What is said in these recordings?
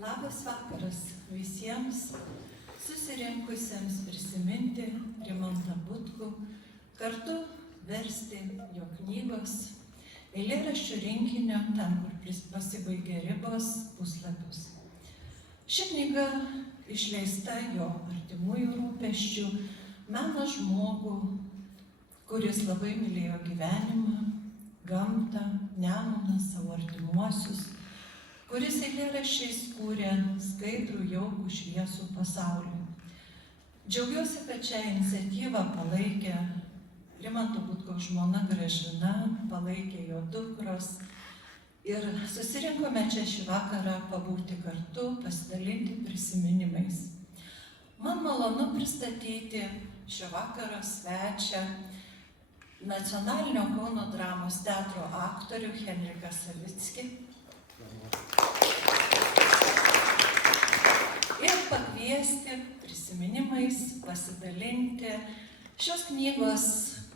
Labas vakaras visiems susirinkusiems prisiminti Rimantą Butkų, kartu versti jo knygos, eilėraščių rinkinio Ten, kur pasibaigė ribos puslapius. Ši knyga išleista jo artimųjų rūpesčių, mena žmogų, kuris labai mylėjo gyvenimą, gamtą, Nemuną, savo artimuosius, kuris eilėraščiais kūrė skaidrų, jaukų, šviesų pasaulį. Džiaugiuosi, kad šią iniciatyvą palaikė Rimanto Butkaus žmona Gražina, palaikė jo dukros ir susirinkome čia šį vakarą pabūti kartu, pasidalinti prisiminimais. Man malonu pristatyti šio vakaro svečią, Nacionalinio Kauno dramos teatro aktorių Henriką Savickį. Ir pakviesti prisiminimais, pasidalinti šios knygos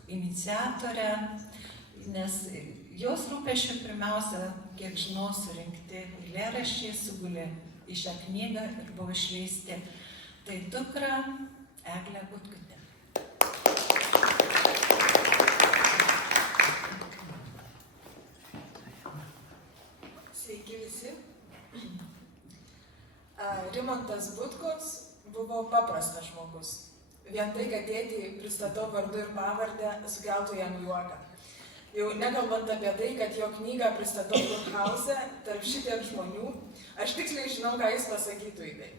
iniciatorę, nes jos rūpesčių pirmiausia, kiek žinau, surinkti eilėraščiai sugulė į šią knygą ir buvo išleisti. Tai dukra Eglė Butkutė. Sveiki visi. Rimantas Butkus buvo paprastas žmogus. Vien tai, kad tėtį pristatau vardu ir pavardę, sukeltų jam juoką. Jau nekalbant apie tai, kad jo knygą pristatau Burghause tarp šitiek žmonių, aš tiksliai žinau, ką jis pasakytų į tai.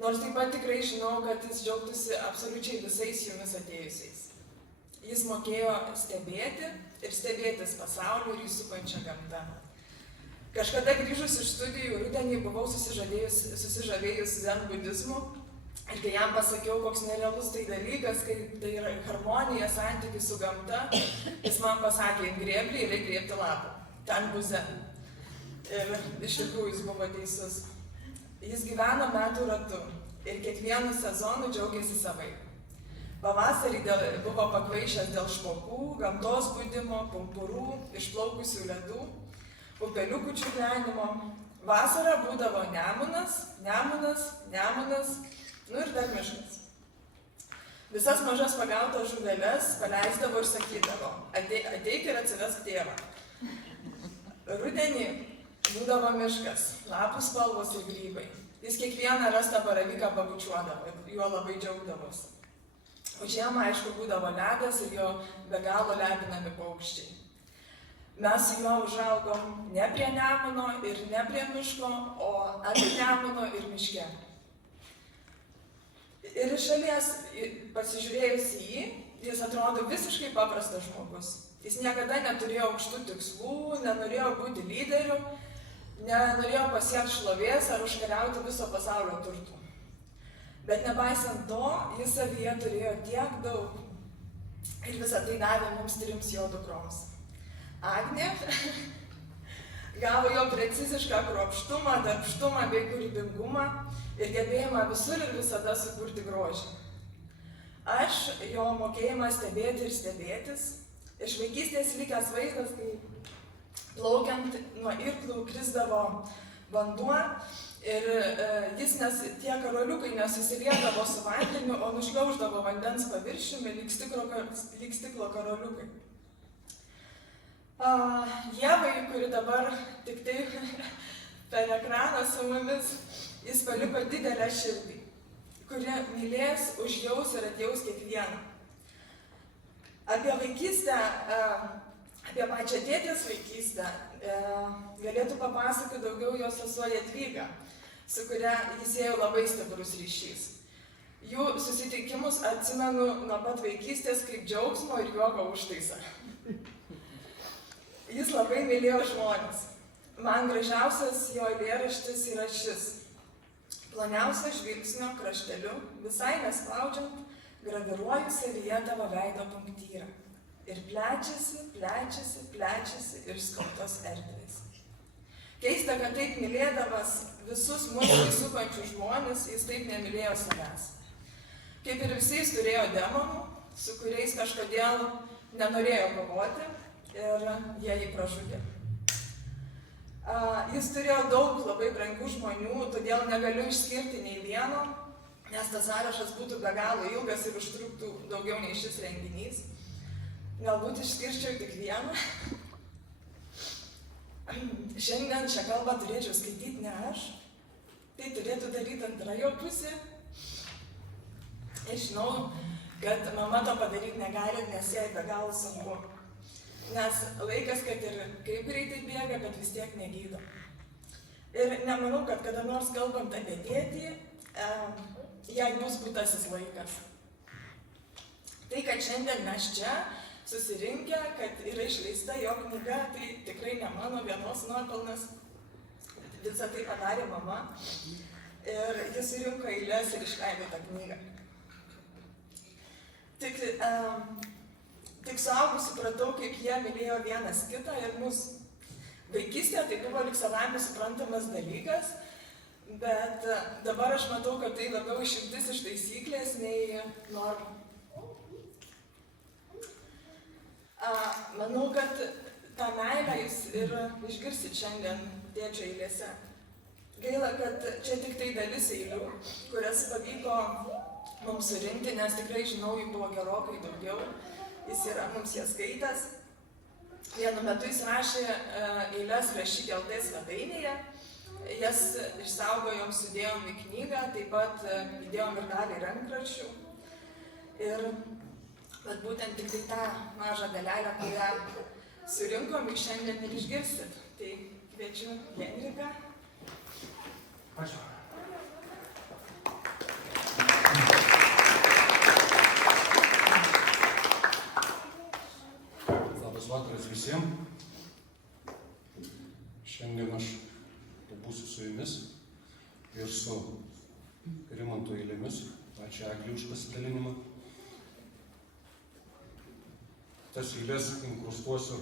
Nors taip pat tikrai žinau, kad jis džiaugtųsi absoliučiai visais jumis atėjusiais. Jis mokėjo stebėti ir stebėtis pasauliu ir jį supančią gamtą. Kažkada grįžus iš studijų rudenį buvau susižavėjus zen budizmu ir kai jam pasakiau, koks nerealus tai dalykas, kaip tai yra harmonija, santykis su gamta, jis man pasakė, grėblį ir reikia grėbti lapą. Ten bus zen. Ir iš tikrųjų jis buvo teisus. Jis gyveno metų ratu ir kiekvienu sezonu džiaugiasi savaip. Pavasarį buvo pakvaišęs dėl špokų, gamtos budimo, pumpurų, išplaukusių ledų, upeliukų čiurlenimo. Vasarą būdavo Nemunas, nu ir dar miškas. Visas mažas pagautas žuveles paleisdavo ir sakydavo, ateik ir atsivesk tėvą. Rudenį būdavo miškas, lapų spalvos ir grybai. Jis kiekvieną rastą baravyką pabučiuodavo, juo labai džiaugdavosi. O žiemą, aišku, būdavo ledas ir jo be galo lepinami paukščiai. Mes su juo užaugom ne prie Nemuno ir ne prie miško, o ant Nemuno ir miške. Ir iš šalies pasižiūrėjus į jį, jis atrodo visiškai paprastas žmogus. Jis niekada neturėjo aukštų tikslų, nenorėjo būti lyderiu, nenorėjo pasiekti šlovės ar užkariauti viso pasaulio turtų. Bet nepaisant to, jis savyje turėjo tiek daug. Ir visą tai davė mums 3 jo dukroms. Agnė gavo jo precizišką kruopštumą, darbštumą bei kūrybingumą ir gebėjimą visur ir visada sukurti grožį. Aš jo mokėjimą stebėti ir stebėtis. Iš vaikystės likęs vaizdas, kai plaukiant nuo irklų krisdavo vanduo ir tie karoliukai nesusiliedavo su vandeniu, o nušliauždavo vandens paviršiumi lyg stiklo karoliukai. Ievai, kuri dabar tik tai per ekraną su mumis, jis paliko didelę širdį, kuri mylės, užjaus ir atjaus kiekvieną. Apie vaikystę, apie pačią tėtės vaikystę galėtų papasakoti daugiau jos sesuo Jadvyga, su kuria jis ėjo labai stiprus ryšys. Jų susitikimus atsimenu nuo pat vaikystės kaip džiaugsmo ir juoko užtaisą. Jis labai mylėjo žmones. Man gražiausias jo eilėraštis yra šis. Ploniausio žvilgsnio krašteliu, visai nespaudžiant, graviruoju savyje tavo veido punktyrą. Ir plečiasi, plečiasi, plečiasi ir skautos erdvės. Keista, kad taip mylėdamas visus mūsų supančių žmonės, jis taip nemylėjo savęs. Kaip ir visi jis turėjo demonų, su kuriais kažkodėl nenorėjo kovoti ir jie jį pražudė. Jis turėjo daug labai brangių žmonių, todėl negaliu išskirti nei vieno, nes tas sąrašas būtų be galo ilgas ir užtruktų daugiau nei šis renginys. Galbūt išskirčiau tik vieną. Šiandien šią kalbą turėčiau skaityti ne aš, tai turėtų daryti antra jo pusė. Aš žinau, kad mama to padaryti negali, nes jai be galo sunku. Nes laikas, kad ir kaip greitai bėga, bet vis tiek negydo. Ir nemanau, kad kada nors kalbant apie tėtį, jai bus būtasis laikas. Tai, kad šiandien mes čia susirinkę, kad yra išleista jo knyga, tai tikrai ne mano vienos nuopelnas. Visą tai padarė mama. Ir jis surinko eiles ir išleido tą knygą. Tik suaugus supratau, kaip jie mylėjo vienas kitą ir mus. Vaikystėje tai buvo lyg savaime suprantamas dalykas, bet dabar aš matau, kad tai labiau išimtis iš taisyklės nei norma. Manau, kad tą meilę jūs ir išgirsit šiandien tėčio eilėse. Gaila, kad čia tik tai dalis eilių, kurias pavyko mums surinkti, nes tikrai žinau, jų buvo gerokai daugiau. Jis yra mums jas skaitęs. Vienu metu jis rašė eiles rašyti LT svetainėje. Jas išsaugojom, sudėjom į knygą, taip pat įdėjom ir dalį rankraščių. Bet būtent tik tai tą mažą dalelę, kurią surinkom, ir šiandien ir išgirsit. Tai kviečiu Henriką. Ačiū. Labas vakaras visiems. Šiandien aš pabūsiu su jumis ir su Rimanto eilėmis. Ačiū Egliui už pasidalinimą. Tas eiles inkrustuosiu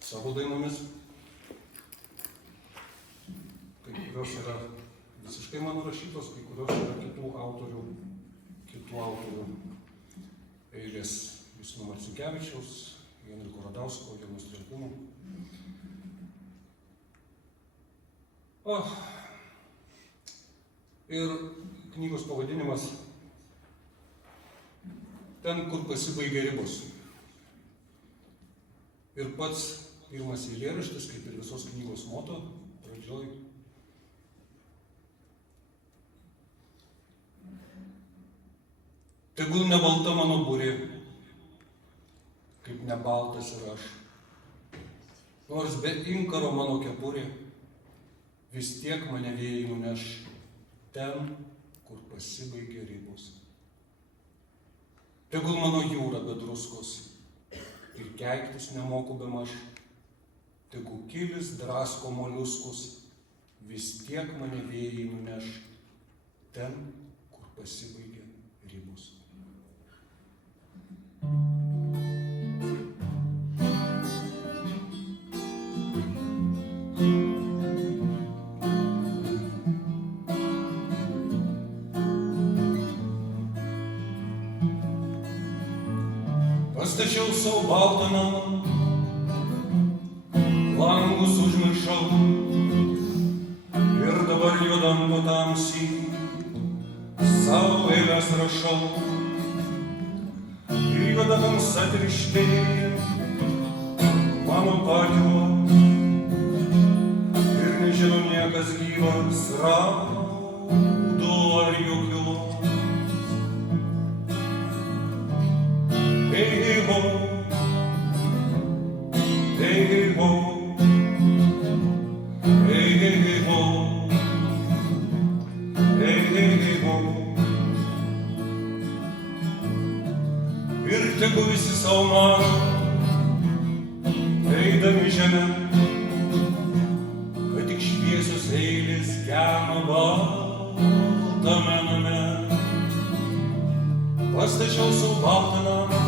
savo dainomis. Kai kurios yra visiškai mano rašytos, kai kurios yra kitų autorių eilės Justino Marcinkevičiaus, Henriko Radausko, Jono Strielkūno. Ir knygos pavadinimas Ten, kur pasibaigia ribos. Ir pats pirmas eilėraštis, kaip ir visos knygos moto, pradžioj. Tegul nebalta mano burė, kaip nebaltas ir aš. Nors be inkaro mano kepurė, vis tiek mane vėjai nuneš ten, kur pasibaigia ribos. Tegul mano jūra be druskos ir keiktis nemoku bemaž, tegu kilis drasko moliuskus, vis tiek mane vėjai nuneš ten, kur pasibaigia ribos. Pastačiau savo baltą namą, langus užmiršau ir dabar juodam patamsy savo eiles rašau. Ir juoda tamsa tirštėja mano patilo ir nežino niekas gyvas raudo ar juokilo. Hey ho, hey ho, hey ho, hey ho. Ir tegu visi savo mano, eidami žemę, kad tik šviesios eilės gema baltame name. Pastačiau savo baltą namą,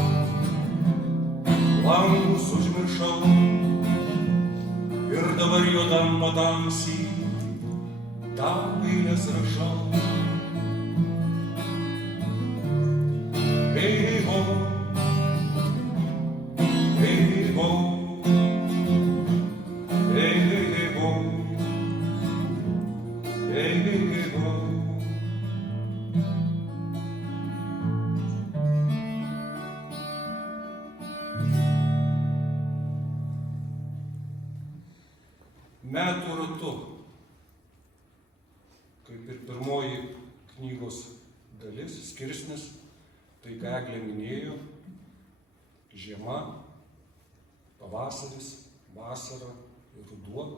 langus užmiršau ir dabar juodam patamsy tau eiles rašau. Hey ho, hey ho, hey ho. metų ratu, kaip ir pirmoji knygos dalis, skirsnis, tai ką Eglė minėjo, žiema, pavasaris, vasara ir ruduo.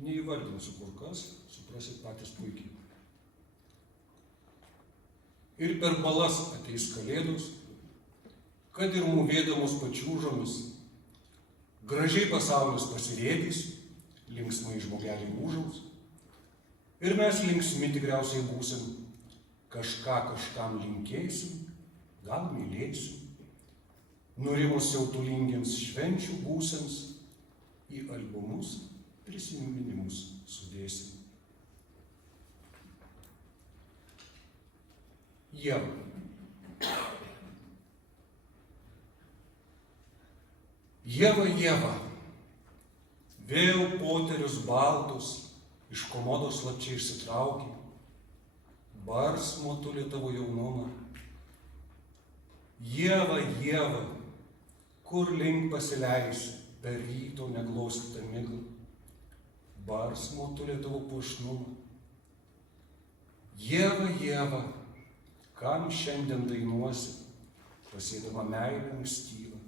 Neįvardinsiu kur kas, suprasit patys puikiai. Ir per balas ateis kalėdos, kad ir mūvėdamos pačiūžomis, gražiai pasaulis pasirėdys, linksmai žmogeliai ūžaus, ir mes linksmi tikriausiai būsim, kažką kažkam linkėsim, gal mylėsim, nurimus siautulingiems švenčių gūsiams, į albumus prisiminimus sudėsim. Ieva. Ieva, Ieva, vėl poterius baltus iš komodos slapčiai išsitraukė, bars motulė tavo jaunumą. Ieva, Ieva, kur link pasileisi per ryto neglostytą miglą, bars motulė tavo puošnumą. Ieva, Ieva, kam šiandien dainuosi, pasėdama meilę ankstyvą,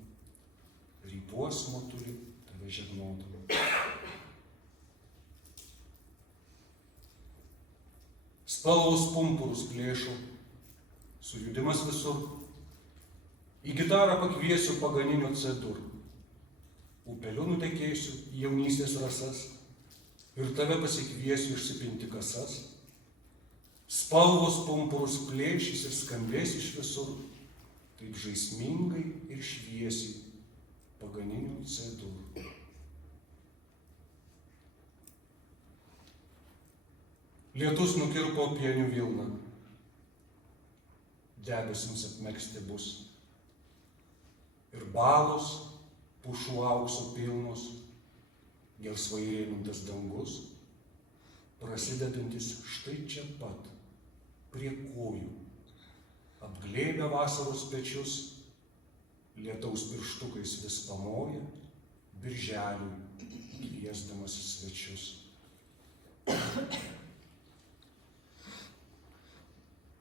rypuos motulį tave žegnodama. Spalvos pumpurus plėšo, sujudimas visur, į gitarą pakviesiu paganinio C-dur, upeliu nutekėsiu į jaunystės rasas ir tave pasikviesiu išsipinti kasas. Spalvos pumpurus plėšys ir skambės iš visur, taip žaismingai ir šviesiai paganinių C-dur. Lietus nukirpo pienių vilną, debesims apmegzti bus, ir balos pušų aukso pilnos, gelsvai rėmintas dangus, prasidedantis štai čia pat, prie kojų, apglėbę vasaros pečius, lietaus pirštukais vis pamoja, birželiui kviesdamas svečius.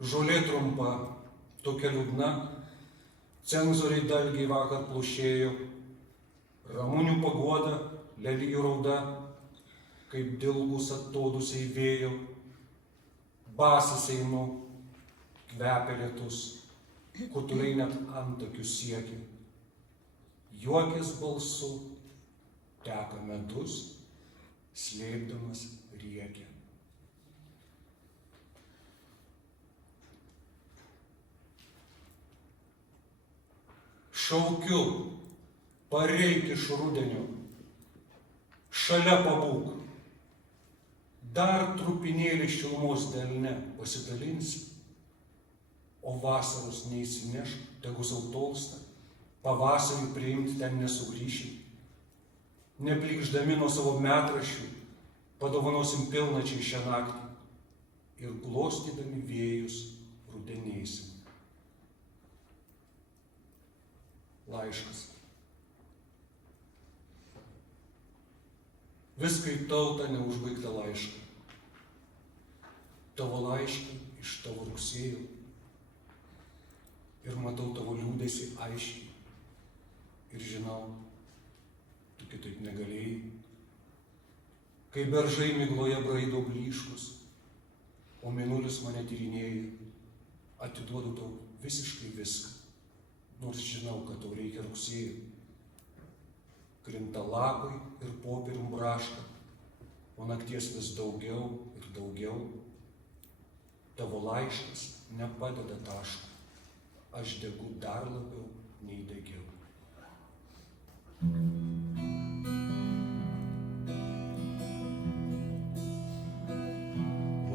Žolė trumpa, tokia liūdna, cenzoriai dalgiai vakar plušėjo, ramunių paguoda, lelijų rauda, kaip dilgus attodusiai vėjo, basas einu, kvepia lietus, kutuliai net antakių siekia, juokės balsu, teka medus, slėpdamas riekia. Šaukiu, pareik iš rudenio, šalia pabūk, dar trupinėlį šilumos delne pasidalinsi, o vasaros neįsineš, tegu sau tolsta, pavasarį priimti ten nesugrįši. Neplikždami nuo savo metraščių, padovanosim pilnačiai šią naktį ir glostydami vėjus rudenėsim. Laiškas. Vis skaitau tą neužbaigtą laišką. Tavo laišką iš tavo rugsėjo. Ir matau tavo liūdesį aiškiai. Ir žinau, tu kitaip negalėjai. Kai beržai migloje braido blyškus, o mėnulis mane tyrinėja, atiduodu tau visiškai viską. Nors žinau, kad tau reikia rugsėjo. Krinta lapai ir popierium braška, o nakties vis daugiau ir daugiau. Tavo laiškas nepadeda taško, aš degu dar labiau nei degiau.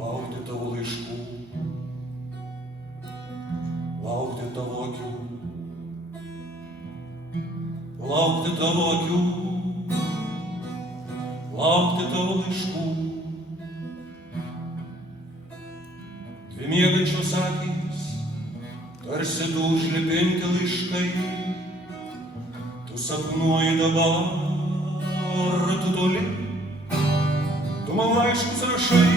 Laukti tavo laiškų, laukti tavo akių, laukti tavo akių, laukti tavo laiškų. Dvi miegančios akys, tarsi du užlipinti laiškai, Tu sapnuoji dabar, tu toli, tu man laiškus rašai,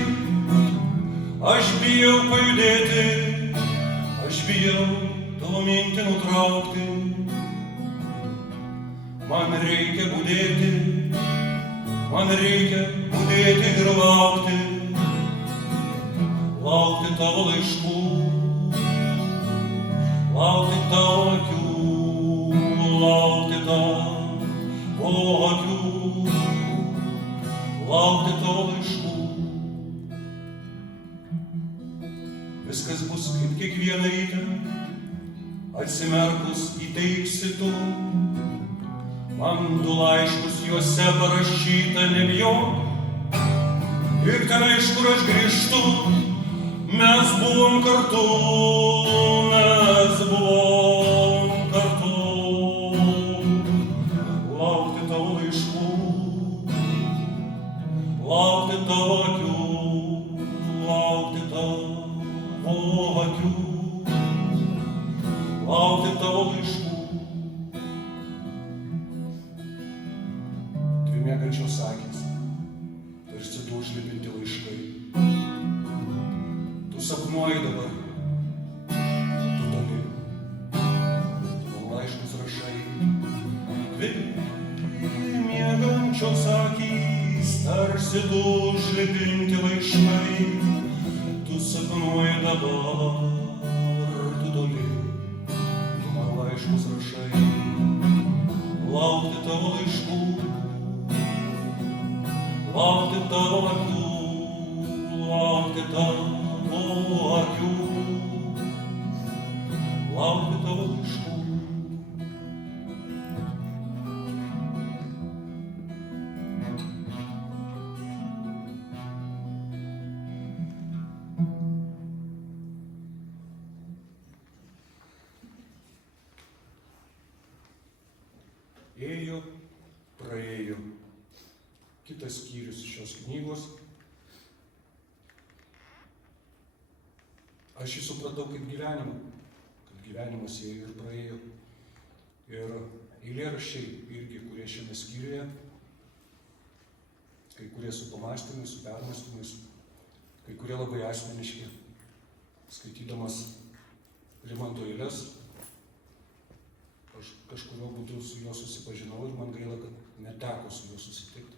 aš bijau pajudėti, aš bijau tavo mintį nutraukti. Man reikia budėti ir laukti, laukti tavo laiškų, laukti tavo akių, laukti tavo akių, laukti tavo laiškų. Viskas bus kaip kiekvieną rytą, atsimerkus įteiksi tu man 2 laiškus, juose parašyta nebijok. Ir ten, iš kur aš grįžtu, mes buvom kartu, mes buvom kartu. Laukti tavo laiškų, laukti tavo akių, laukti tavo akių, laukti tavo laiškų. Dvi miegančios akys, tarsi du užlipinti laiškai. Tu sapnuoji dabar, tu toli, tu man laiškus rašai. Dvi miegančios akys, tarsi du užlipinti laiškai. Tu sapnuoji dabar, tu toli, tu man laiškus rašai. Laukti tavo laiškų, laukti tavo akių, laukti tavo akių, laukti tavo laiškų. Ėjo, praėjo. Kitas skyrius šios knygos. Aš jį supratau kaip gyvenimą, kad gyvenimas ėjo ir praėjo. Ir eilėraščiai irgi, kurie šiame skyriuje, kai kurie su pamąstymais, su permąstymais, kai kurie labai asmeniški. Skaitydamas Rimanto eiles, aš kažkurio būdu su juo susipažinau ir man gaila, kad neteko su juo susitikti.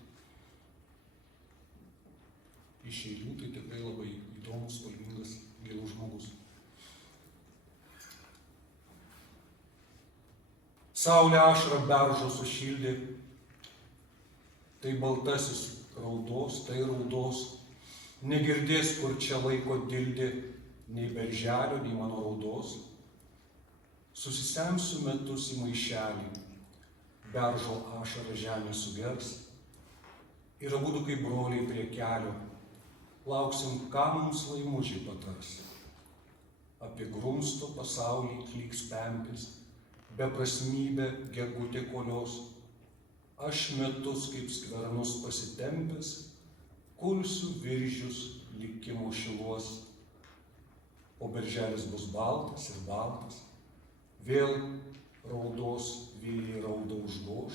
Iš eilių tai tikrai labai įdomus, spalvingas, gilus žmogus. Saulė ašarą beržo sušildė, tai baltasis raudos, tai raudos, negirdės, kur čia laiko dildė, nei berželio, nei mano raudos. Susisemsiu metus į maišelį, beržo ašarą žemė sugers, ir abudu kaip broliai prie kelio, lauksim, ką mums laimužiai patars. Apie grumsto pasaulį klyks pempis, beprasmybę gegutė kolios. Aš metus kaip skvernus pasitempęs, kulsiu viržius likimo šiluos. O berželis bus baltas ir baltas, vėl raudos vėjai raudą užgoš,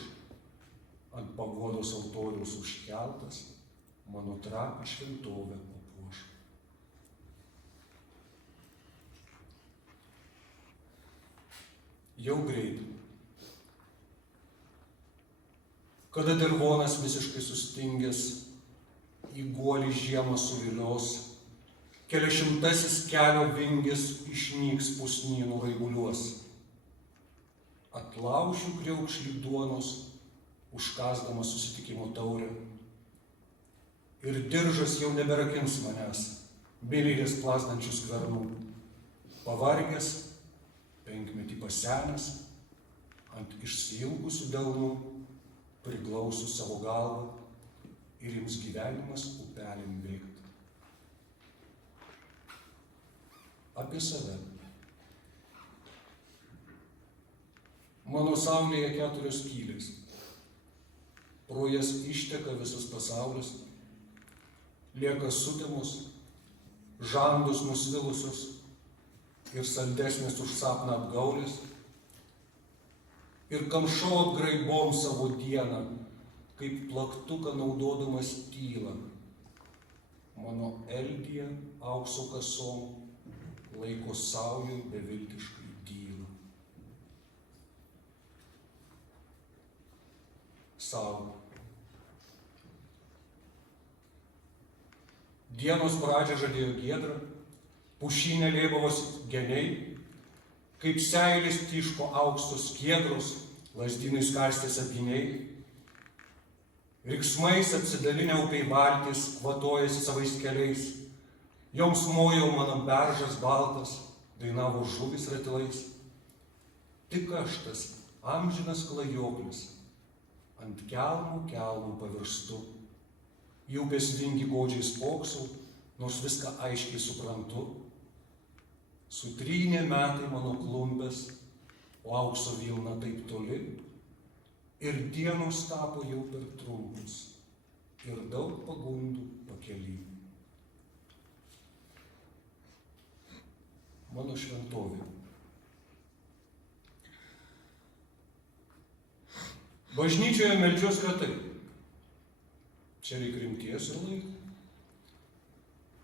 ant pagodos altoriaus užkeltas, mano trapią šventovę papuoš. Jau greit. Kada dirvonas visiškai sustingęs, į guolį žiemą suvilios, keliašimtasis kelio vingis išnyks pusnynų raibuliuos. Atlaušiu kriaukšlį duonos, užkasdamas susitikimo taurę. Ir diržas jau neberakins manęs, bilės plazdančių skvernų. Pavargęs, 5metį pasenęs, ant išsiilgusių delnų, priglausiu savo galvą ir jums gyvenimas upelėm bėgti. Apie save. Mano saulėje 4 skylės. Pro jas išteka visas pasaulis, lieka sutemos, žandus nusvilusios ir saldesnės už sapną apgaulės. ir kamšau apgraibom savo dieną, kaip plaktuką naudodamas tylą. Mano Eldija aukso kasom laiko saujų beviltiškai dylą. Sau. Dienos pradžią žadėjo giedrą, pušynė lėbavosi geniai, kaip seilis tyško aukštos skiedros, lazdynais karstės apyniai. Riksmais apsidalinę upiai valtis kvatojasi savais keliais, joms mojau mano beržas baltas, dainavo žuvis ratilais. Tik aš tas amžinas klajoklis, ant kelmų pavirstu, į upės vingį godžiai spoksau, nors viską aiškiai suprantu. Sutrynė metai mano klumpės, o aukso vilna taip toli, ir dienos tapo jau per trumpus, ir daug pagundų pakely. Mano šventovė. Bažnyčioje meldžiuos retai. Čia reik rimties ir laiko.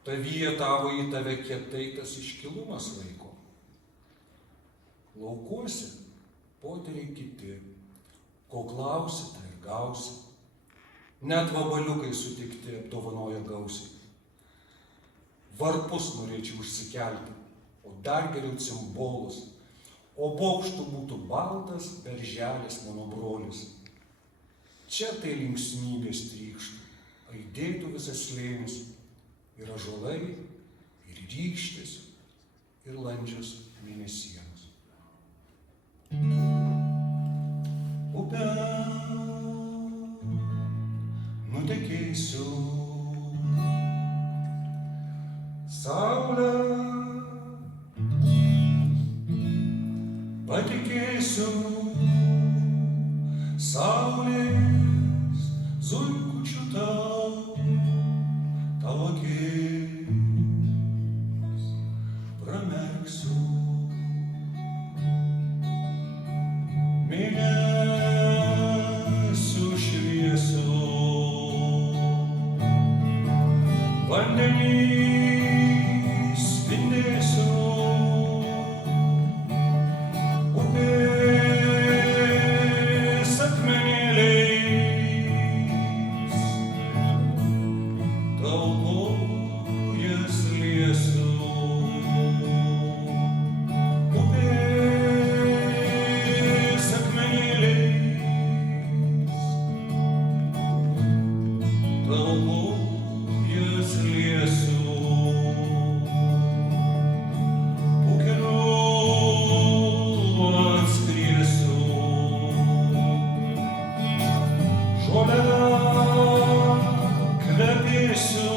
Tavyje tavo į tave kietai tas iškilumas laiko. Laukuose poteriai kiti, ko klausi, tai ir gausi. Net vabaliukai sutikti apdovanoja gausiai. Varpus norėčiau užsikelti, o dar geriau cimbolus, o bokštų būtų baltas berželis mano brolis. Čia tai linksmybės trykštų, aidėtų visas slėnis, ir ąžuolai, ir rykštės, ir landžios mėnesienos. Upe nutekėsiu, saulę patikėsiu, saulės zuikučių tavo akis pramerksiu. Mėnesių šviesų vandenį spindėsiu, upės akmenėliais tavo kojas liesiu. Upės akmenėliais tavo kojas liesiu. Po kelių atskriesiu, žole kvepėsiu,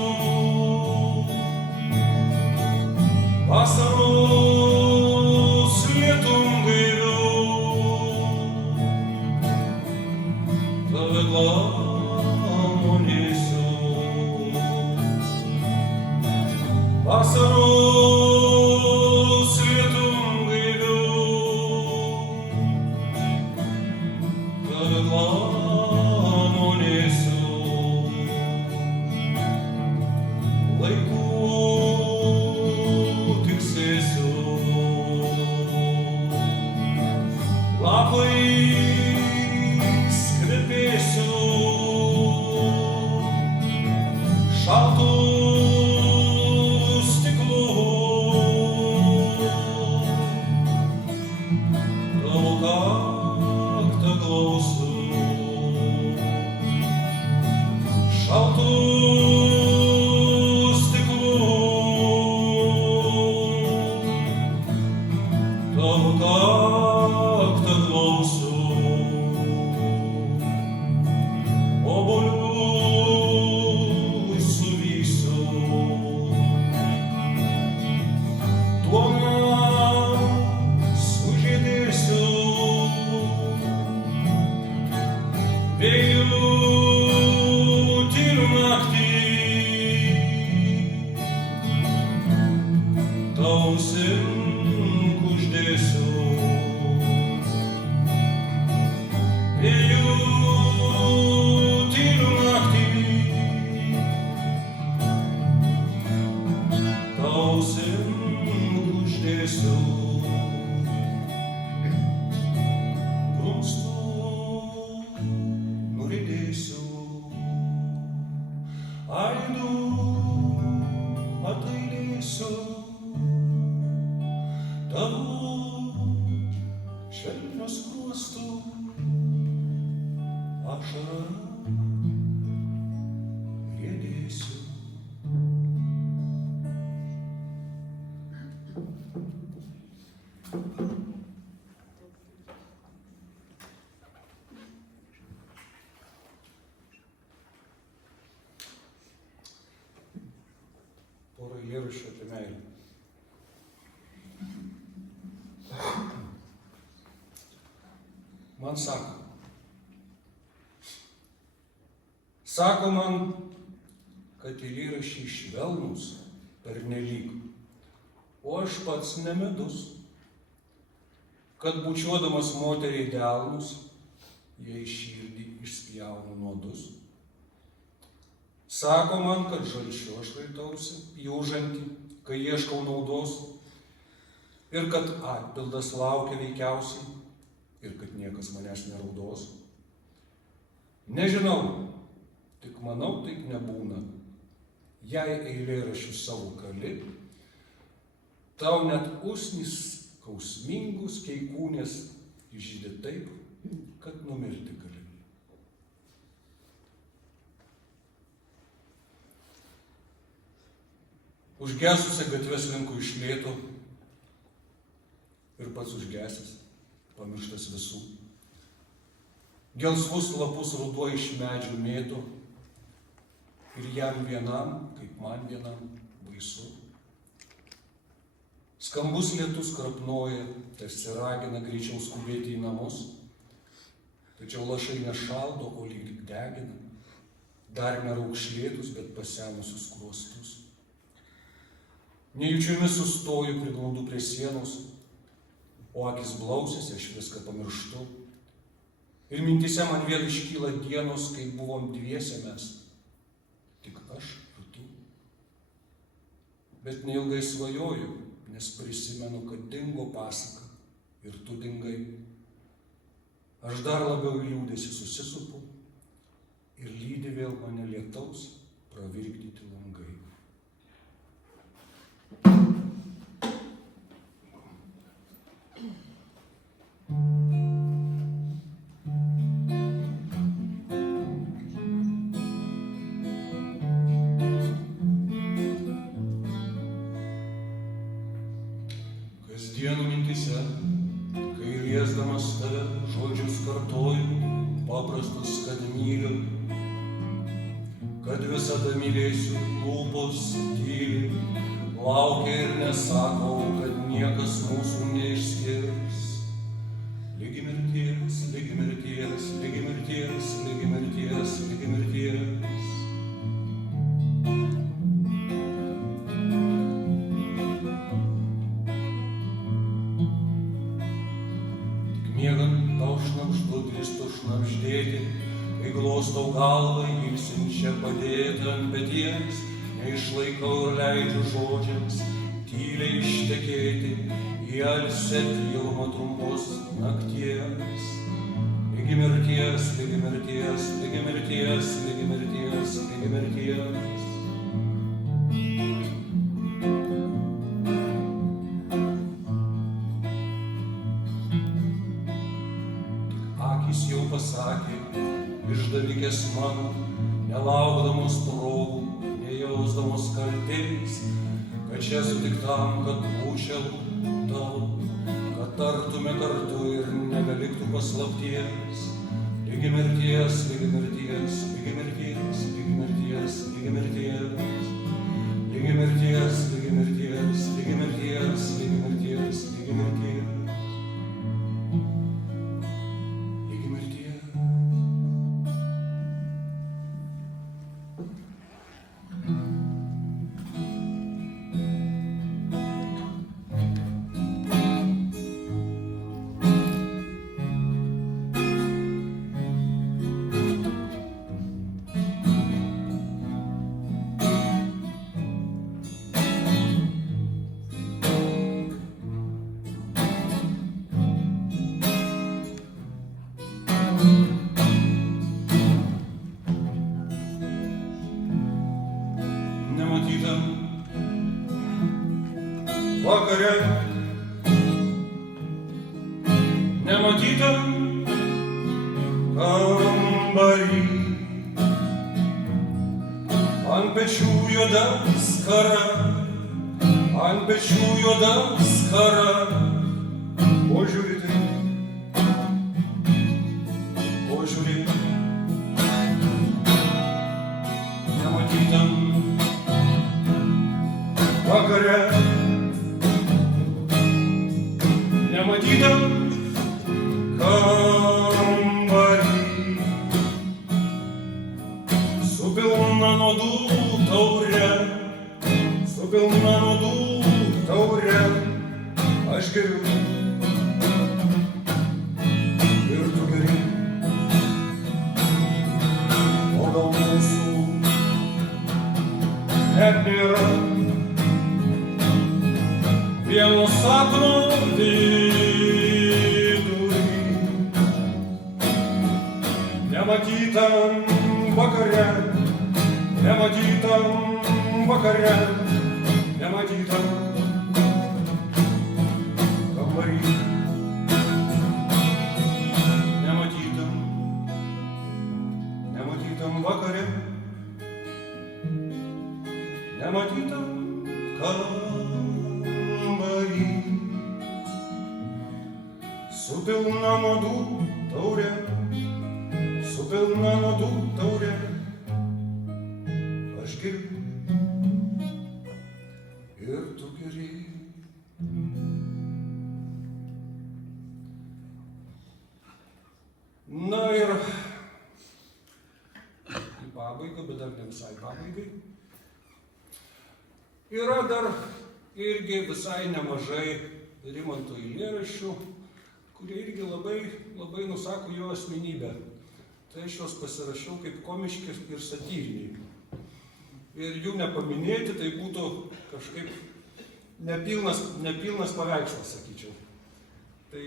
vasaros lietum gaiviu, tave glamonėsiu. Vasaros lietum gaiviu, tave glamonėsiu. Laiku tiksėsiu, lapais kvepėsiu, šaltų stiklų tavo kaktą glausiu. Šaltų stiklų tavo kaktą glausiu. Obuolių suvysiu, duona sužydės, eilėraščio apie meilę. Man sako man, kad eilėraščiai švelnūs pernelyg, o aš pats nemedus, kad bučiuodamas moteriai delnus, jai širdį išspjaunu nuodus. Sako man, kad žalčiu aš raitausi, jūžantį, kai ieškau naudos, ir kad atpildas laukia veikiausiai, ir kad niekas manęs neraudos. Nežinau, tik manau, taip nebūna. Jei eilėraščius savo kali, tau net usnys skausmingus keikūnės išžydė taip, kad numirti gali. Užgesusią gatvės linku iš lėto ir pats užgesęs, pamirštas visų. Gelsvus lapus ruduo iš medžių mėto ir jam vienam, kaip man vienam, baisu. Skambus lietus krapnoja, tarsi ragina greičiau skubėti į namus, tačiau lašai nešaldo, o lyg degina, dar neraukšlėtus, bet pasenusius skruostus. Nejučiomis sustoju priglaudu prie sienos, o akis blausėsi, aš viską pamirštu. Ir mintise man vėl iškyla dienos, kai buvom dviese mes, tik aš ir tu. Bet neilgai svajoju, nes prisimenu, kad dingo pasaka ir tu dingai. Aš dar labiau į liūdesį susisupu ir lydi vėl mane lietaus pravirkdyti langai. Kasdienų mintise, kai liesdamas tave žodžius kartoju, paprastus, kad myliu, kad visada mylėsiu, lūpos tyli, laukia ir nesakau, kad niekas mūsų neišskirs. Lygi mirties, lygi mirties, lygi mirties, lygi mirties, lygi mirties. Miegant tau šnabždu drįstu šnabždėti, kai glostau galvą ilsinčią padėti ant peties, neišlaikau ir leidžiu žodžiams tyliai ištekėti į alsią tylumą trumpos nakties. Lygi mirties, lygi mirties, lygi mirties, lygi mirties, lygi mirties. Akis jau pasakė, išdavikės mano, nelaukdamos progų, nejausdamos kaltės, kad čia sutik tam, kad būčiau tavo, kad tartume kartu ir nebeliktų paslapties. Lygi mirties, lygi mirties, lygi mirties, lygi mirties, lygi mirties. Lygi mirties, lygi mirties, lygi mirties, lygi mirties, lygi mirties. Nematytam vakare, nematytam kambarį, ant pečių juoda skara, ant pečių juoda skara, o žiūri taip, o žiūri, nematytam kambarį su pilna nuodų taure, su pilna nuodų taure aš geriu ir tu geri, o gal mūsų net nėra vieno sapno vidury, nematytam vakare, nematytam vakare, nematytam kambarį, nematytam vakare, nematytam kambarį, su pilna nuodų taure, su pilna nuodų taure aš geriu ir tu geri. Na ir į pabaigą, bet dar ne visai pabaigai, yra dar irgi visai nemažai Rimanto eilėraščių, kurie irgi labai nusako jo asmenybę. Tai aš juos pasirašiau kaip komiški ir satyriniai. Ir jų nepaminėti, tai būtų kažkaip nepilnas paveikslas, sakyčiau. Tai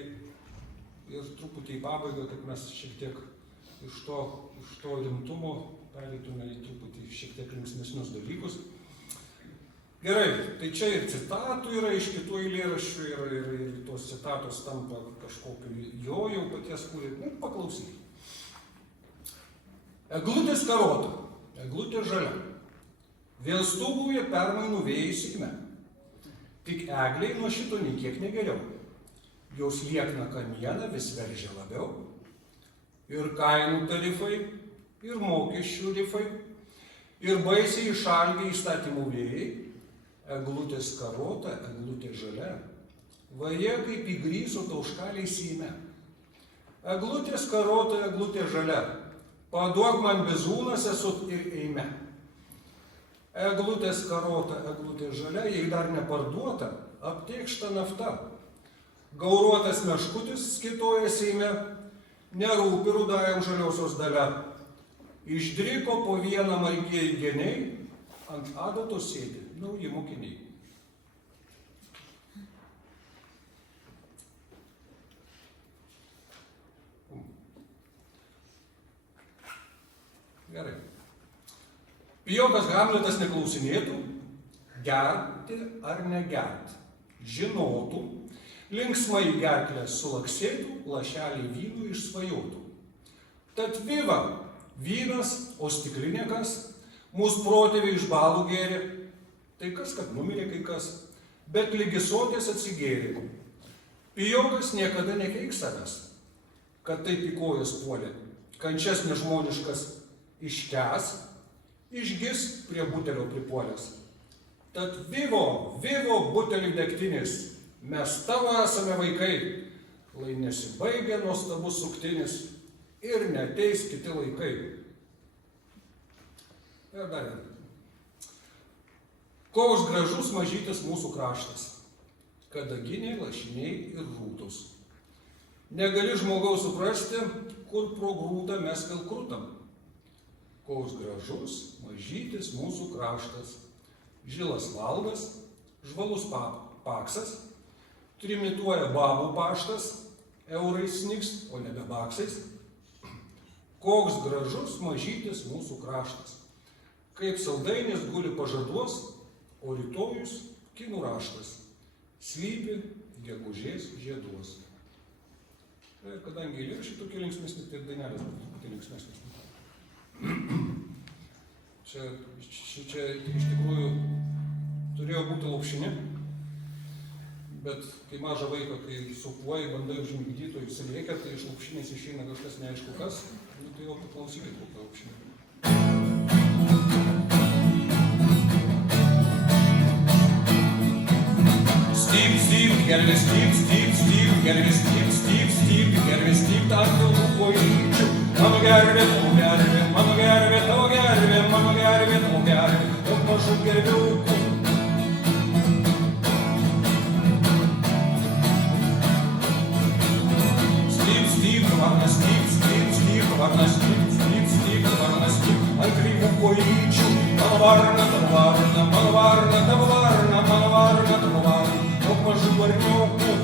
ir truputį į pabaigą, kad mes šiek tiek iš to rimtumo pereitume į truputį šiek tiek linksmesnius dalykus. Gerai, tai čia ir citatų yra iš kitų eilėraščių ir tos citatos tampa kažkokiu jo jau paties kūriniu. Paklausyk. Eglutė skarota, eglutė žalia, vėl stūgauja permainų vėjai sėkme. Tik egliai nuo šito nei kiek negeriau. Jos liekna kamieną vis veržia labiau. Ir kainų tarifai, ir mokesčių rifai, ir baisiai išalgę įstatymų vėjai. Eglutė skarota, eglutė žalia, vaje kaip įgryso tauškaliai Seime. Eglutė skarota, eglutė žalia, paduok man bizūnas esu ir eime. Eglutė skarota, eglutė žalia, jei dar neparduota, aptėkšta nafta. Gauruotas meškutis skitoja Seime, nerūpi rudajam žaliosios dalia. Išdriko po vieną margieji geniai, ant adatos sėdi nauji mokiniai. Gerai. Pijokas Hamletas neklausinėtų, gerti ar negerti, žinotų, linksmai gerklę sulaksėtų, lašelį vynų išsvajotų. Tad viva, vynas, o stiklinė kas, mūsų protėviai iš balų gėrė, tai kas, kad numirė kai kas, bet lygi soties atsigėrė. Pijokas niekada nekeiks savęs, kad taip į kojas puolė, kančias nežmoniškas iškęs, išgis prie butelio pripuolęs. Tad vivo, vivo butelį degtinis, mes tavo esame vaikai, lai nesibaigia nuostabus suktinis ir neateis kiti laikai. Ir dar viena. Koks gražus mažytis mūsų kraštas, kadaginiai, lašiniai ir rūtos. Negali žmogaus suprasti, kur pro grūdą mes vėl krutam. Koks gražus mažytis mūsų kraštas, žilas valgas, žvalus paksas, trimituoja babų paštas, eurais snigs, o nebe baksais. Koks gražus mažytis mūsų kraštas, kaip saldainis guli pažaduos, o rytojus kinų raštas, slypi gegužės žieduos. Ir kadangi eilėraščiai tokie linksmesni, tai dainelės būtų truputį linksmesnis. Čia iš tikrųjų turėjo būti Laukšinė, bet kai mažą vaiką, kai supuoji, bandai užmigdyti, o jis lėkia, tai iš Laukšinės išeina kažkas neaišku kas, tai jau paklausykit kokią Laukšinę. Steve, Steve, gervės styp, styp, styp, gervės styp, angelų kojyčių. Mano gervė, tavo gervė, mano gervė, tavo gervė, mano gervė, tavo gervė, daug mažų gerviukų. Styp, styp, varnas, styp, styp, styp, varnas, styp, styp, styp, varnas, styp, ant kryvų kojyčių. Mano varna, tavo varna, mano varna, tavo varna, mano varna, tavo varna, daug mažų varniukų.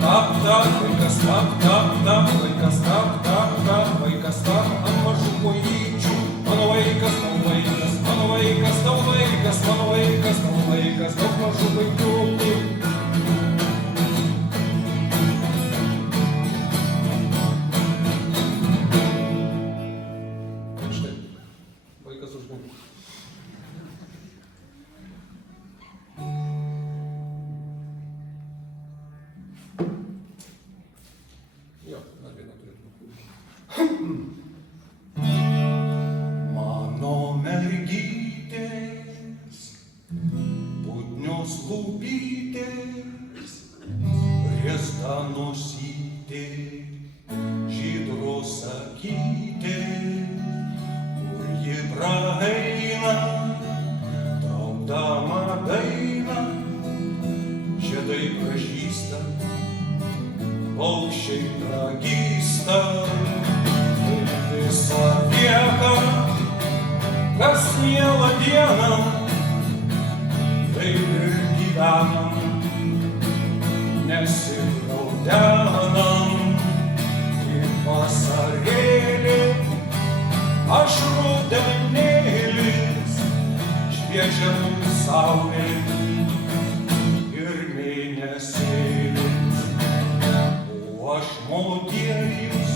Tap, tap, vaikas, tap, tap, tap, vaikas, tap, tap, tap, vaikas, tap, ant mažų kojyčių. Mano vaikas, tavo vaikas, mano vaikas, tavo vaikas, mano vaikas, tavo vaikas, daug mažų vaikiukų. Štai, vaikas uždengė. Mano mergytės, putnios lūpytės, riesta nosytė, žydros akytė, kur ji praeina, traukdama dainą, žiedai pražysta, paukščiai pragysta. Visą lieką, kas mielą dieną, taip ir gyvenam, nesigraudenam. Ir vasarėlį, aš rudenėlis, šviečia mums saulė ir mėnesėlis, o aš motiejus,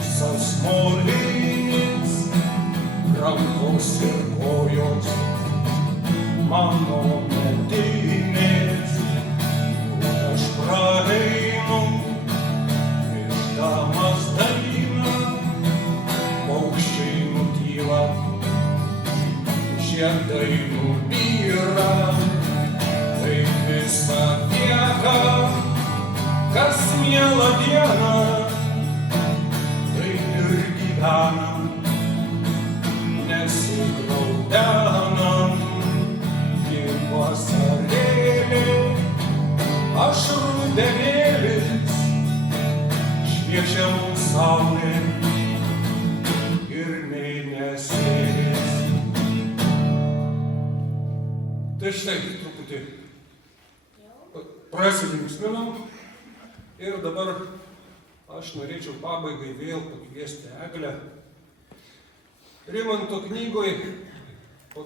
visas molinis, rankos ir kojos, mano medinės, kur aš praeinu, išdamas dainą, paukščiai nutyla, žiedai nubyra, tai visą tieką, kas mielą dieną, gyvenam, nesigraudenam. Ir vasarėlį, aš rudenėlis, šviečia mums saulė ir mėnesėlis. Tai štai truputį prasilinksminam ir dabar aš norėčiau pabaigai vėl pakviesti Eglę. Rimanto knygoje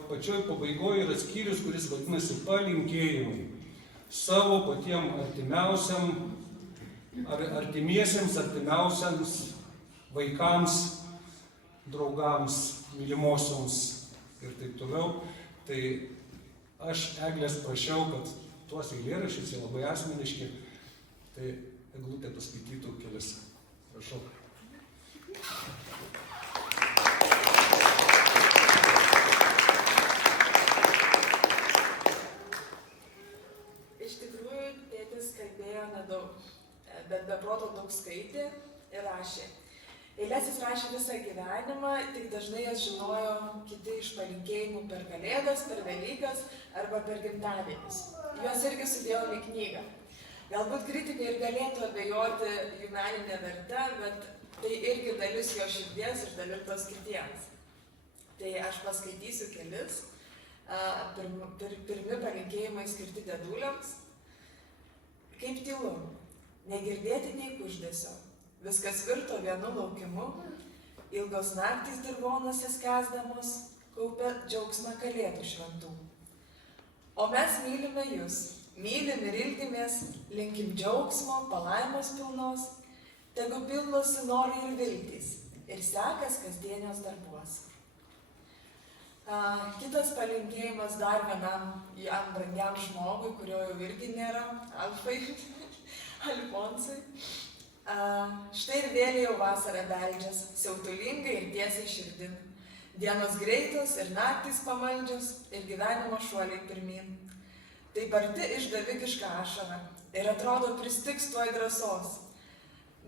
pačioj pabaigoje yra skyrius, kuris vadinasi palinkėjimai. Savo patiem artimiausiam, artimiesiems, artimiausiams vaikams, draugams, mylimosioms ir taip toliau. Tai aš Eglės prašiau, kad tuos eilėraščius, jie labai asmeniški, tai Eglutė paskaitytų kelis. Prašau. Iš tikrųjų, tėtis kalbėjo nedaug, bet be proto daug skaitė ir rašė. Eiles jis rašė visą gyvenimą, tik dažnai jas žinojo kiti iš palinkėjimų per Kalėdas, per Velykas arba per gimtadienius. Juos irgi sudėjom į knygą. Galbūt kritikai ir galėtų abejoti jų meninę vertę, bet tai irgi dalis jo širdies ir dalintos kitiems. Tai aš paskaitysiu kelis. Pirmi palinkėjimai skirti dėduliams. Kaip tylu, negirdėti nei kuždesio, viskas virto vienu laukimu, ilgos naktys dirvonuose skęsdamos, kaupia džiaugsmą Kalėdų šventų. O mes mylime jūs. Mylim ir ilgimės, linkim džiaugsmo, palaimos pilnos, tegu pildosi norai ir viltys ir sekas kasdienios darbuos. Kitas palinkėjimas dar vienam jam brangiam žmogui, kurio jau irgi nėra, Alfai, Alfonsai. Štai ir vėl jau vasara beldžias, siautulingai ir tiesiai širdin. Dienos greitos ir naktys pamaldžios ir gyvenimo šuoliai pirmyn. Taip arti išdavikiška ašara ir atrodo pristigs tuoj drąsos.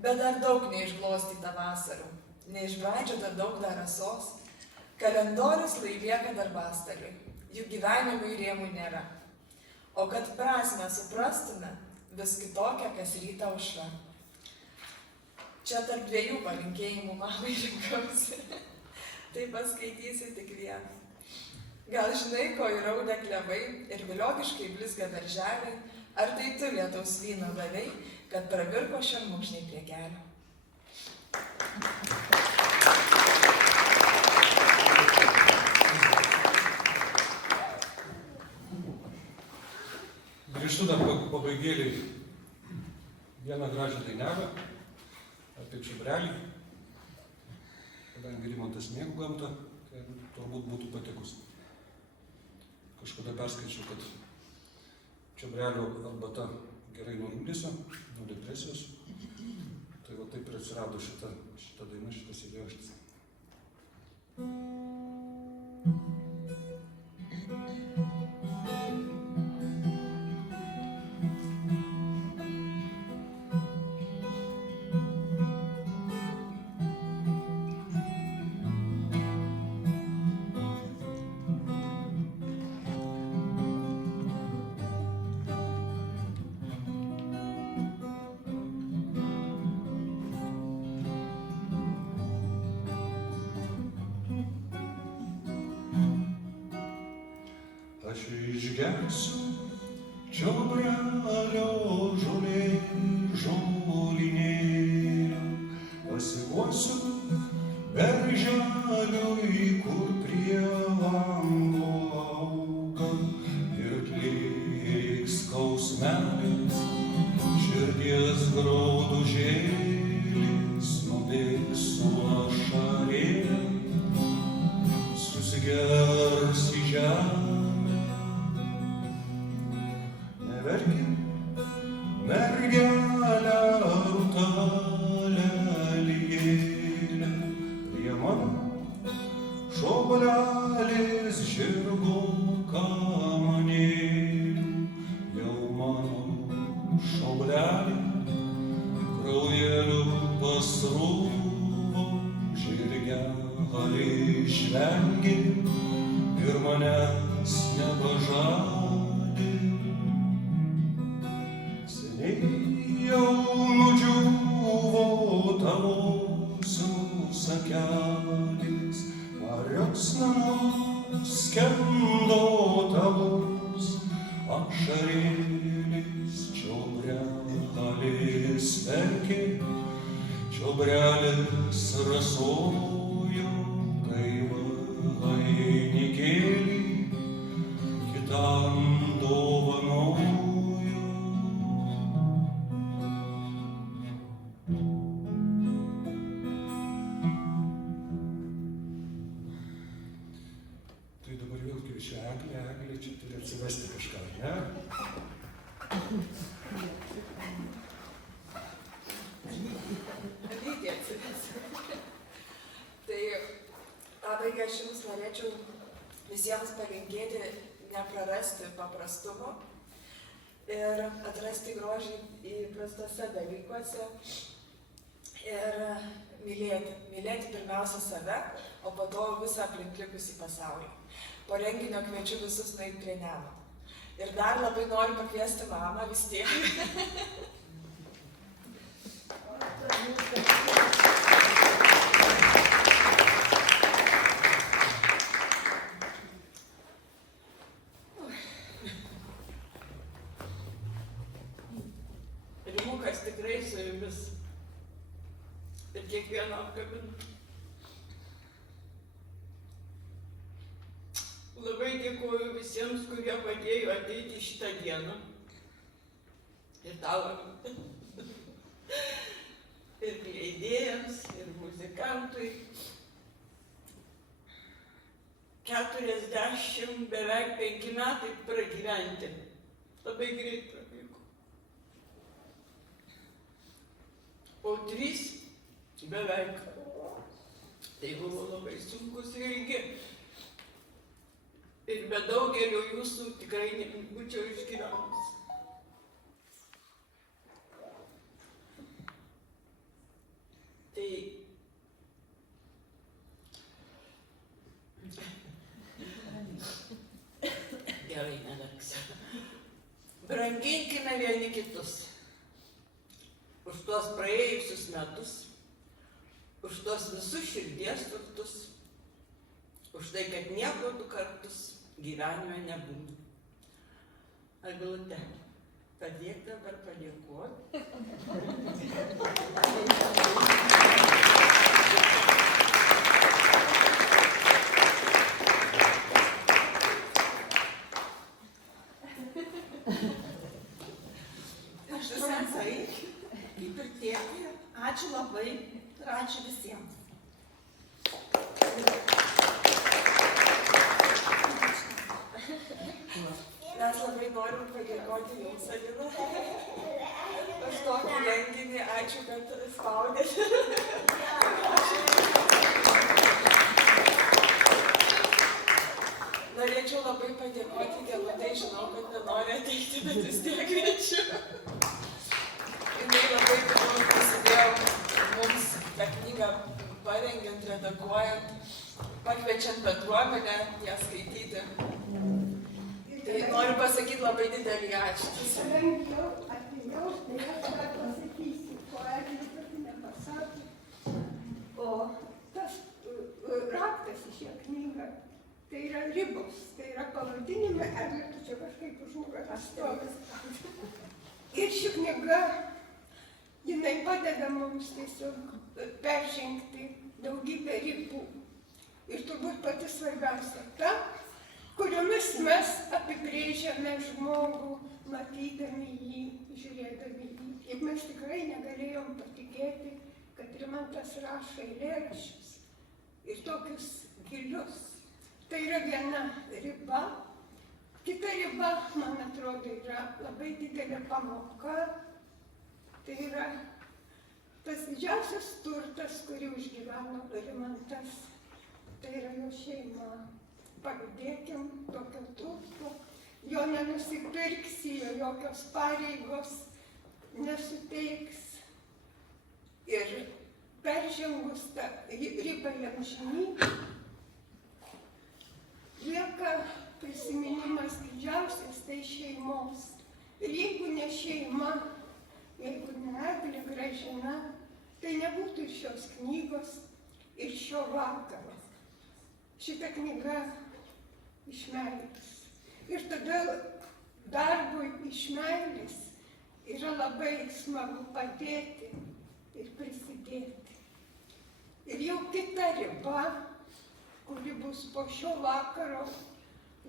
Bet dar daug neišglostyta vasarų, neišbraidžiota daug dar rasos. Kalendorius laivėka darbastaliui, jų gyvenimui rėmų nėra. O kad prasmę suprastume, vis kitokia, kas rytą aušra. Čia tarp dviejų palinkėjimų mamai rinkausi. Tai paskaitysi tik vieną. Gal žinai, ko įraudę klevai ir viliogiškai blizga darželiai, ar tai tu lietaus vyno davei, kad pravirko šermukšniai prie kelio. Grįžtu dar pabaigėliai vieną gražią dainelę apie čiobrelį. Kadangi Rimantas mėgo gamtą, tai turbūt būtų patikus. Kažkada perskaičiau, kad čiobrelio arbata gerai nuo liūdesio, nuo depresijos. Tai va taip ir atsirado šita daina, šitas eilėraštis. Aš išgersiu čiobrelio žolinėlio, pasiuosiu berželiui, kur prie lango auga, ir atliks skausmelis, širdies graudužėlis, nubėgs su ašarėlėm, susigers į žemę. Mergelę rūtalę lygelę, prie mano šoblelis žirgo kamanėlių. Jau mano šoblelį kraujeliu pasrūvo, žirgelį žvengė ir manęs nepažadė. Jau nudžiuvo tavosios akelės, mariosnanos skendo tavos ašarėlės. Čiobrelis verkė, čiobrelis rasojo, kai vainikėlį kitam dovanojo. Eglė, čia turi atsivesti kažką, ne? Reikia atsivesti. Tai pabaigai aš jums norėčiau visiems palinkėti neprarasti paprastumo ir atrasti grožį įprastose dalykuose ir mylėti pirmiausia save, o po to visą aplink likusį pasaulį. Po renginio kviečiu visus nueiti prie Nemuno. Ir dar labai noriu pakviesti mamą vis tiek. Rimukas tikrai su jumis. Ir kiekvieną apkabinu. Labai dėkuoju visiems, kurie padėjo ateiti šitą dieną. Ir tau. Ir leidėjams, ir muzikantui. 40, beveik 5 metai pragyventi. Labai greit prabėgo. O 3 beveik. Tai buvo labai sunkus ir ilgi. Ir be daugelio jūsų tikrai nebūčiau išgyvenus. Tai gerai, neverksiu. Branginkime vieni kitus. Už tuos praėjusius metus, už tuos visus širdies turtus, už tai, kad nieko du kartus gyvenime nebūna. Aglute, padėk dabar padėkoti. Aš visai, kaip ir tėvė, ačiū labai ir ačiū visiems. Mes labai norim padėkoti Jums, Alina, už tokį renginį. Ačiū, kad spaudėte. Norėčiau labai padėkoti Gelutei, žinau, kad nenori ateiti, bet vis tiek kviečiu. Jinai labai daug prisidėjo mums tą knygą parengiant, redaguojant, pakviečiant bendruomenę ją skaityti. Tai noriu pasakyti labai didelį ačiū. Kadangi atėjau, tai aš dar pasakysiu, ko Eglė pati nepasakė. O tas raktas į šią knygą, tai yra ribos, tai yra pavadinimai, Eglė, tu čia kažkaip už nugaros stovis. Ir ši knyga, jinai padeda mums tiesiog peržengti daugybę ribų. Ir turbūt pati svarbiausia ta, kuriomis mes apibrėžiame žmogų, matydami jį, žiūrėdami jį. Ir mes tikrai negalėjom patikėti, kad Rimantas rašo eilėraščius ir tokius gilius. Tai yra viena riba. Kita riba, man atrodo, yra labai didelė pamoka. Tai yra tas didžiausias turtas, kurį užgyveno Rimantas. Tai yra jo šeima. Paliudėkim tokio turto, jo nenusipirksi, jo jokios pareigos nesuteiks. Ir peržengus tą ribą į amžinybę, lieka prisiminimas didžiausias, tai šeimos. Ir jeigu ne šeima, jeigu ne Eglė, Gražina, tai nebūtų ir šios knygos, ir šio vakaro. Šita knyga iš meilės. Ir todėl darbui iš meilės yra labai smagu padėti ir prisidėti. Ir jau kita riba, kuri bus po šio vakaro,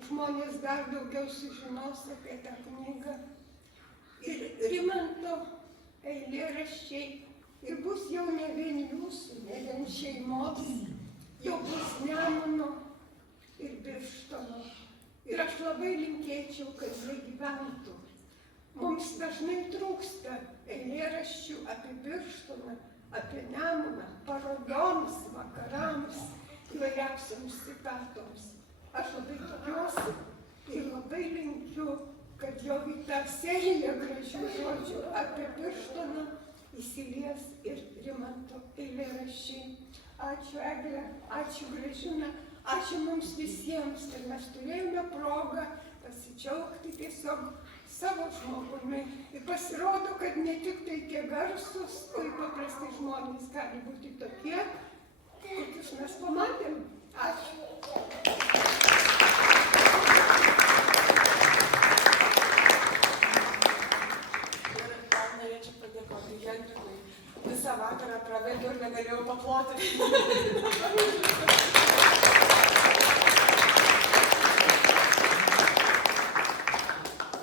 žmonės dar daugiau sužinos apie tą knygą. Ir Rimanto eilėraščiai ir bus jau ne vien jūsų, ne vien šeimos, jau bus Nemuno ir Birštono. Ir aš labai linkėčiau, kad jie gyventų. Mums dažnai trūksta eilėraščių apie Birštoną, apie Nemuną, parodoms, vakarams, įvairiausiams citatoms. Aš labai tikiuosi ir labai linkiu, kad jau į tą seriją gražių žodžių apie Birštoną įsilies ir Rimanto eilėraščiai. Ačiū Eglė, ačiū Gražina, ačiū mums visiems, kad mes turėjome progą pasidžiaugti tiesiog savo žmogumi. Ir pasirodo, kad ne tik tai tie garsus, o ir paprastai žmonės gali būti tokie, kokius mes pamatėm. Ačiū. Ir dar norėčiau padėkoti Hendrikui. Visą vakarą pravedžiau ir negalėjau paploti.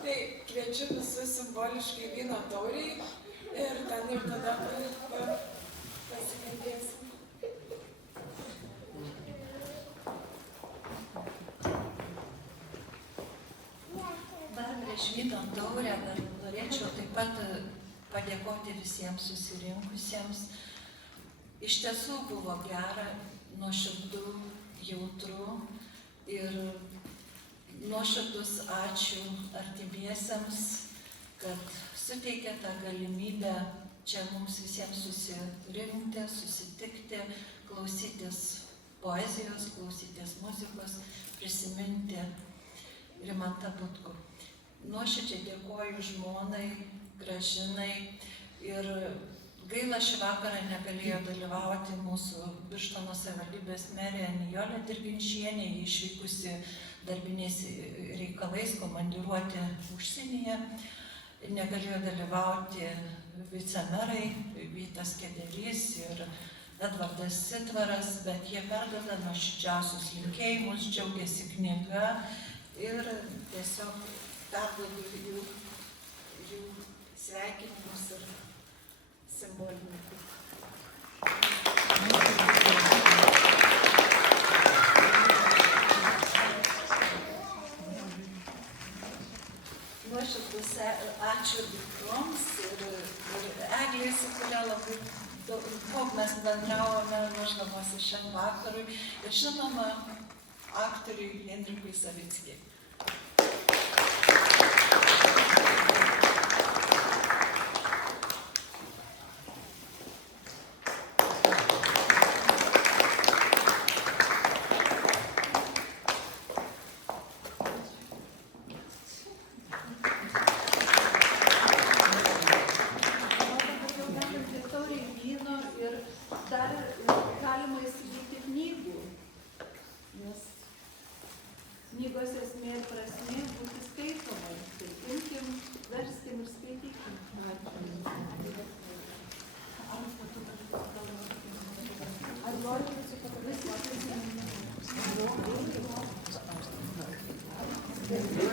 Tai kviečiu visus simboliškai vyno tauriai ir ten jau tada pasikalbėsim. Dar prieš vyno taurę dar norėčiau taip pat padėkoti visiems susirinkusiems. Iš tiesų buvo gera, nuoširdu, jautru ir nuoširdus ačiū artimiesiems, kad suteikė tą galimybę čia mums visiems susirinkti, susitikti, klausytis poezijos, klausytis muzikos, prisiminti Rimantą Butkų. Nuoširdžiai dėkoju žmonai, Gražinai ir gaila šį vakarą negalėjo dalyvauti mūsų Birštono savivaldybės merė Nijolė Dirginšienė, ji išvykusi darbiniais reikalais, komandiruoti užsienyje. Negalėjo dalyvauti vicemerai Vytas Kėdelys ir Edvardas Sitvaras, bet jie perduoda nuoširdžiausius linkėjimus, džiaugiasi knyga ir tiesiog perduodu jų sveikinimus ir simbolinį. Nuoširdus ačiū dukroms ir Eglei, su kuria labai daug mes bendravome ruošdamosi šiam vakarui ir žinoma aktoriui Henrikui Savickiai. Thank you.